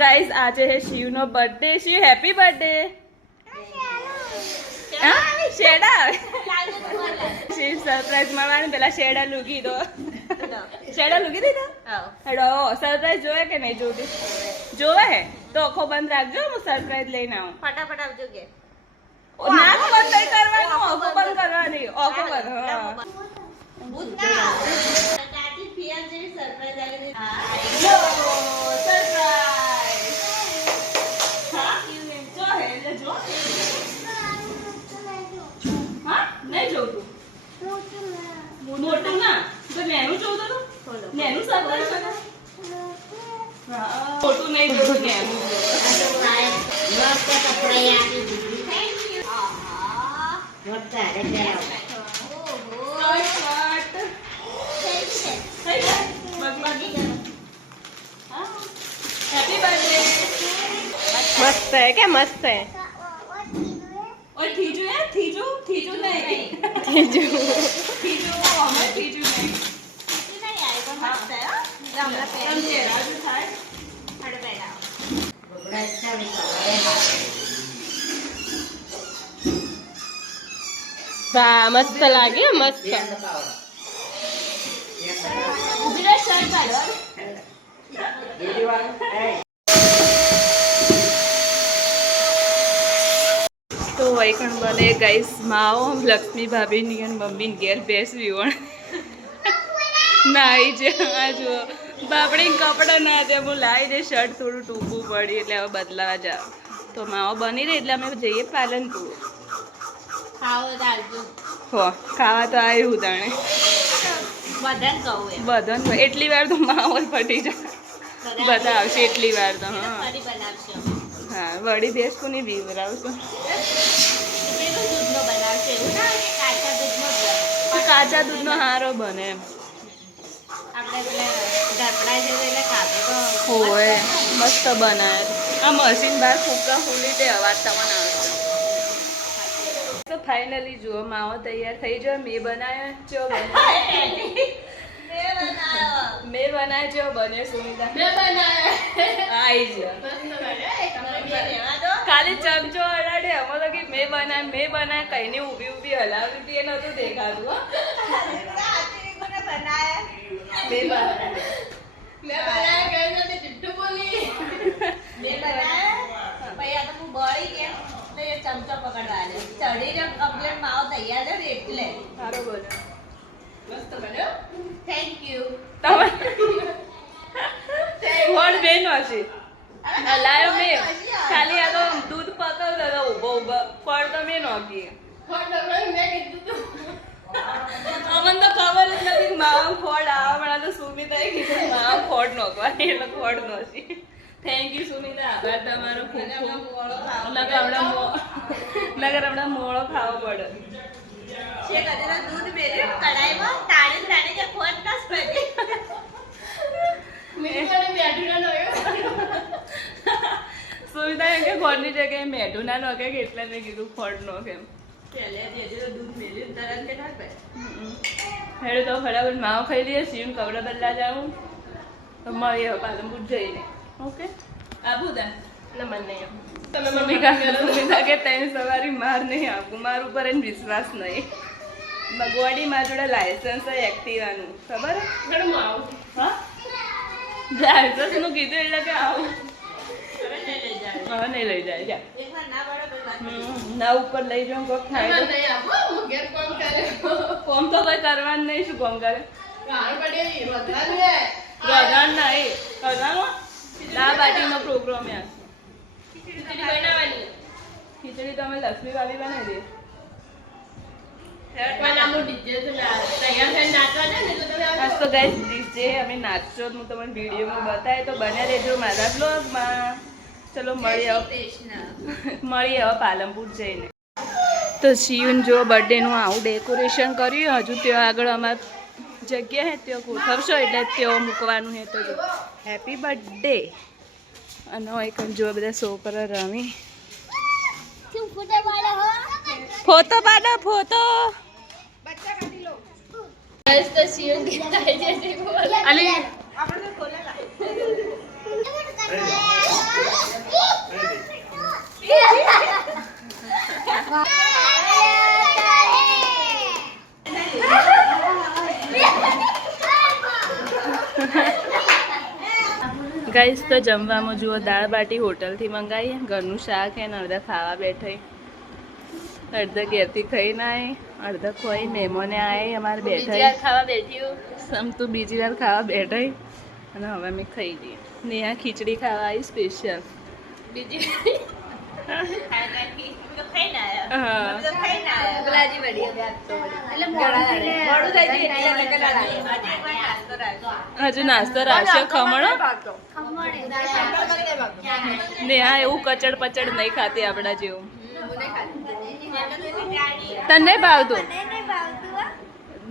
Guys આજે હે શિવનો બર્થડે. Shiv happy birthday. શેડા શિવ સરપ્રાઈઝ મળવાની પેલા શેડા લૂગી દો. શેડા લૂગી દીધા. હેડો સરપ્રાઈઝ જોવે કે નહીં જોતી? જોવે હે તો આંખો બંધ રાખજો. હું સરપ્રાઈઝ લઈને આવું. ફટાફટ આવજો કે નાક બંધ નહીં કરવાનું, આંખો બંધ કરવાની. આંખો બંધ. કાચી ફિયાલ જેવી સરપ્રાઈઝ આવી મોટું ના તો નેનું જોતું હતું. નેનું સરપ્રાઈઝ મોટું નહીં જોતું, નેનું મસ્ત है क्या मस्त है और थीजू है थीजू थीजू नहीं थीजू थीजू हमें थीजू नहीं नहीं आएगा मस्त है हमरा पे समझे राजू થાય हट बैठा वाह मस्त लागे मस्त ઉભી શર્ટ કાઢો. તો વૈકણ બને ગાઈસ માઓ લક્ષ્મી ભાભીની અને મમ્મીને ઘેર બેસવી વણ નાઈ છે. આ જુઓ બાપડી કપડાં ના દે હું લાવી દે. શર્ટ થોડું ટૂંકું પડી એટલે હવે બદલાવા જાવ. તો માવો બની રહી એટલે અમે જઈએ પાલનપુર. ખાઓ દાલજો હો ખાવા તો આવ્યું તાણે બધાને કહું એમ બધાને એટલી વાર તો માવો જ ફટી જાય. બધા આવશે એટલી વાર તો. હા ફરી બનાવશો હા વળી ભેંસ કોની બીવરાવશો? પેલું દૂધનો બનાવશો એવું ના હોય કે કાચા દૂધનો જ બને? કાચા દૂધનો હારો બને એમ. આપણે પેલા ઢાપડા છે એટલે ખાતો તો હોય મસ્ત બનાવે. આ મશીન બહાર ફૂકા ફૂલી દે અવાજ તમને આવશે. તો ફાઇનલી જુઓ માવો તૈયાર થઈ ગયો. મેં બનાવ્યો ચો બને મેં બનાવ્યો ચો બને સુમિતા આવી ગયો. ખાલી ચમચો અડાડે અમે તો કે મેં બનાય કઈને ઊભી ઊભી હલાવતી હતી એ નતું દેખાતું. હો મેં ચમચો પકડવા દે ચડીને કમ્પ્લેટ માવો તૈયાર છે એટલે સારો બોલો. મસ્ત બન્યો થેન્ક યુ તમે વડ બેન હશે હલાયો મેં ખાલી આ તો દૂધ પકવતો હતો ઉભો ઉભો ફળ તો મેં નોખી. અમને તો ખબર જ નથી માવ ખોડ આવવા તો સુમિતાએ કીધું માવ ખોડ નોખવાની એટલે ખોડ નોખી. થેન્ક યુ સુમિતા, આભાર તમારો ખૂબ ખૂબ. નગર હમણાં મોળો ખાવો પડે. છે કદાચ દૂધ મેળ્યું કડાઈમાં તાળી તાળી કે ખોટ ના સ્પેડી સુમિતા એમ કે ખોડની જગ્યાએ મેઢું ના નોખે કે એટલે મેં કીધું ખોડ નોખે એમ. દૂધ મેળ્યું તરત કે ના હેડું તો ફટાફટ માવો ખાઈ લઈએ. શિવને કપડાં બદલા જાઉં તો મળીએ પાલનપુર જઈને. ઓકે આબુદા એટલે મને નહીં સુમિતા કે તને સવારી માર નહીં આપું. માર ઉપર એને વિશ્વાસ નહીં. ગોડી માં જોડે લાયસન્સ હોય એક્ટિવાનું ખબર આવું હા લાયસન્સ નું કીધું એટલે કે આવું હવે નહીં લઈ જાય હવે નહીં લઈ જાય જા. એકવાર ના પડે ના ઉપર લઈ જાઉં કોક થાય તો. નહીં આપો હું ઘેર કોમ કરે કોમ તો કઈ કરવાનું નહીં. શું કોમ કરે? ગાળ પડે વધવાનું રજાણ નહીં કરવાનું. દાળ બાટીનો પ્રોગ્રામ યાર. ખીચડી બનાવવાની ખીચડી તો અમે લક્ષ્મી ભાભી બનાવી દઈએ. આજ તો ગાઈસ ડીજે અમે નાચો હું તમને વિડીયોમાં બતાવે તો બને રહેજો મારા બ્લોગમાં. ચલો મળીએ હવે પાલનપુર જઈને. તો શિવન જો બર્થડેનું આવું ડેકોરેશન કર્યું. હજુ ત્યાં આગળ અમારી જગ્યા હે ત્યાં ગોઠવશો એટલે ત્યાં મૂકવાનું હે. તો જો હેપી બર્થડે. અને એક જો બધા છોકરા રમી ફોટો પાડો ફોટો. गाइस तो सीएम की जैसे बोला अली આપણે તો ખોલેલા ગાઈસ તો જમવામાં જુઓ દાળ બાટી હોટલથી મંગાવીએ, ઘરનું શાક હે ને અડધા ખાવા બેઠા, અડધા ઘેરથી ખાઈને આવીએ, અડધા ખોઈ મહેમાને આવે અમારે બેઠા ખાવા બેઠી સમ તું બીજી વાર ખાવા બેઠા અને હવે અમે ખાઈ લઈએ. નેહા ખીચડી ખાવા આવી સ્પેશિયલ. બીજી હા હજુ નાસ્તો રાખ્યો ખમણો. નેહા એવું કચડ પચડ નહીં ખાતી આપડા જેવું. તને નહીં ભાવતું?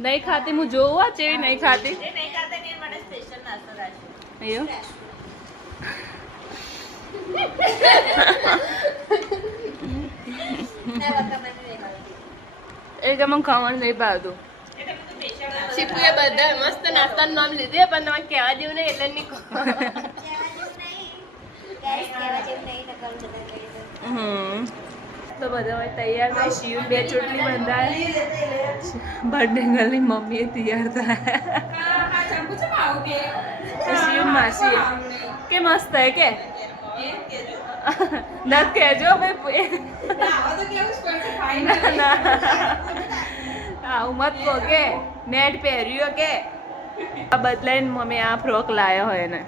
નહીં ખાતી હું જોવું ચેવી નહીં ખાતી એવું. એ કે મને ખાવાનું નહીં ભાવતું. શીખુએ બધા મસ્ત નાસ્તાનું નામ લીધે પણ તમારે કહેવા જેવું નહીં એટલે નહીં તો બધા હવે તૈયાર થાય. શિવ બે ચોટલી બંધાય. બર્થડે ગર્લની મમ્મીએ તૈયાર થાય. શિવ માસી કે મસ્ત હે કે નત કહેજો આવું મત કહો કે નેટ પહેર્યો કે બદલાઈને મમ્મી આ ફ્રોક લાયો હોય ને.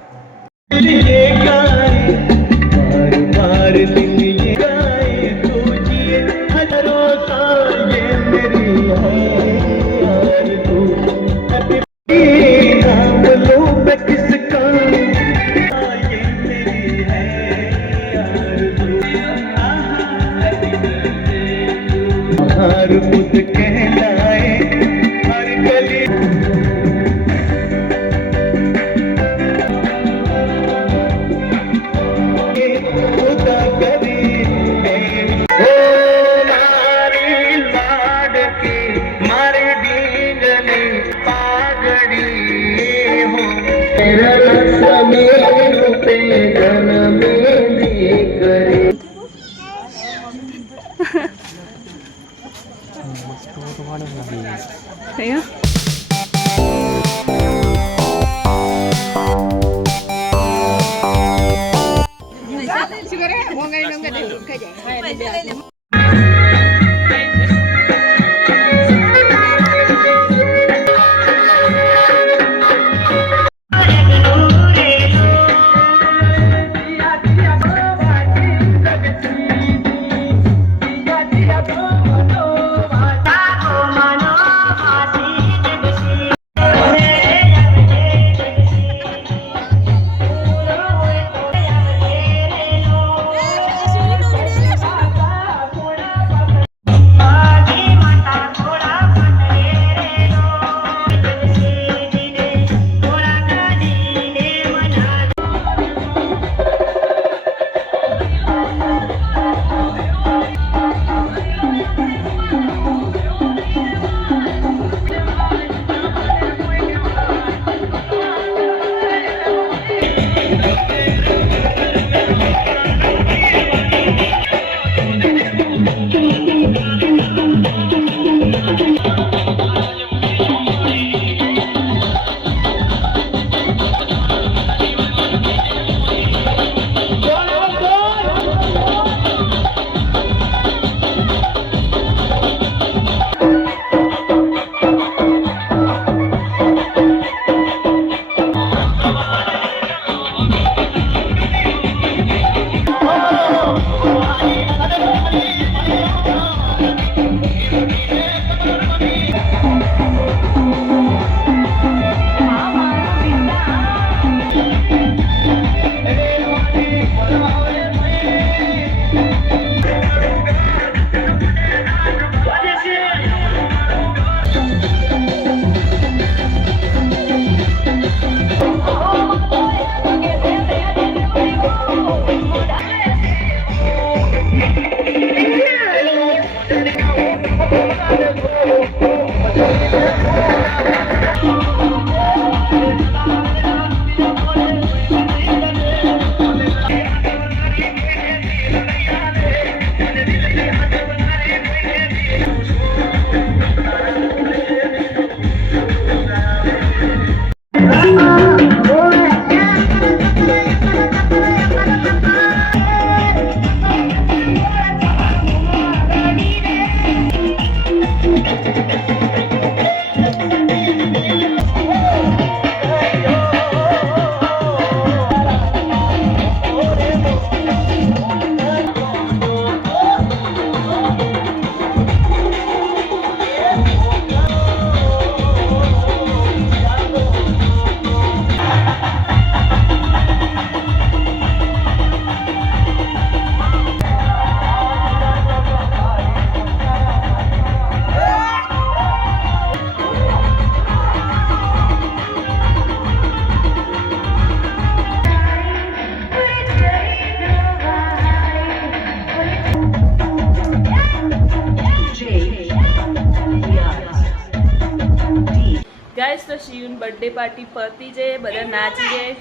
બર્થડે પાર્ટી પતી જાય, બધા નાચી જાય,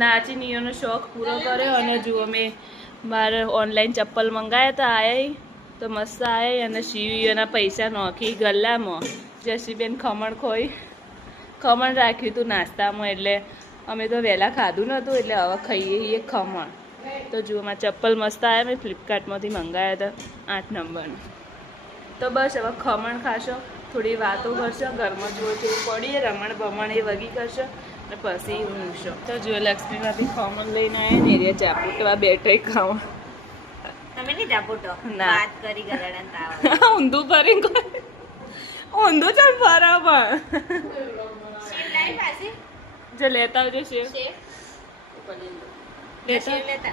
નાચીને એનો શોખ પૂરો કર્યો. અને જુઓ મેં મારે ઓનલાઈન ચપ્પલ મંગાવ્યા હતા, આયા તો મસ્ત આયા. અને શિવીઓના પૈસા નોખી ગલ્લામાં. જસીબેન ખમણ ખમણ રાખ્યું હતું નાસ્તામાં, એટલે અમે તો વહેલા ખાધું નહોતું, એટલે હવે ખાઈએ એ ખમણ. તો જુઓ મારા ચપ્પલ મસ્ત આવ્યા, મેં ફ્લિપકાર્ટમાંથી મંગાવ્યા હતા 8 નંબરનું. તો બસ હવે ખમણ ખાશો, થોડી વાતો કરશો, ઘરમાં જુઓ જેવું પડીએ, રમણ ભમણ એ વગી કરશો અને પછી ઊંઘશો. તો જુઓ લક્ષ્મીમાંથી ખમણ લઈને આવ્યા ને એરિયા ચાપુટવા બેઠે ખાવા. તમે નહીં જાપોટો ના. વાત કરી ગળાના તાવ ઊંધું ફરી ઊંધું ચાલ બરાબર. શેર લાવી પાછી જો લેતા આવજો શેર શેર લેતા શેર લેતા